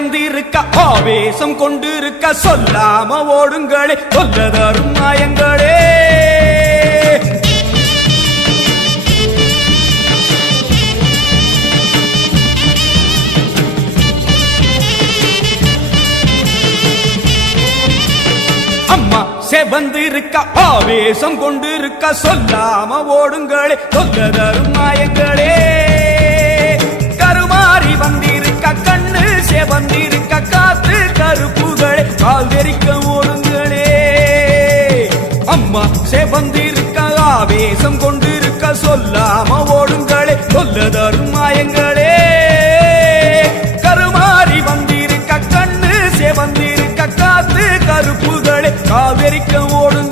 செவந்திருக்க ஆவேசம் கொண்டிருக்க சொல்லாம ஓடுங்களே சொல்லதரும் மாயங்களே. அம்மா செவந்திருக்க ஆவேசம் கொண்டிருக்க சொல்லாம ஓடுங்களே சொல்லதரும் மாயங்களே. கருமாறி வந்திருக்க கண்ணு செவந்திருக்க காத்து கருப்புகளே கால் தெரிக்க ஓடுங்களே. அம்மா செவந்திருக்க ஆவேசம் கொண்டிருக்க சொல்லாம ஓடுங்களே சொல்லதரும் மாயங்களே. கருமாறி வந்திருக்க கண்ணு செவந்திருக்க காத்து கருப்புகளே கால் தெரிக்க ஓடுங்க.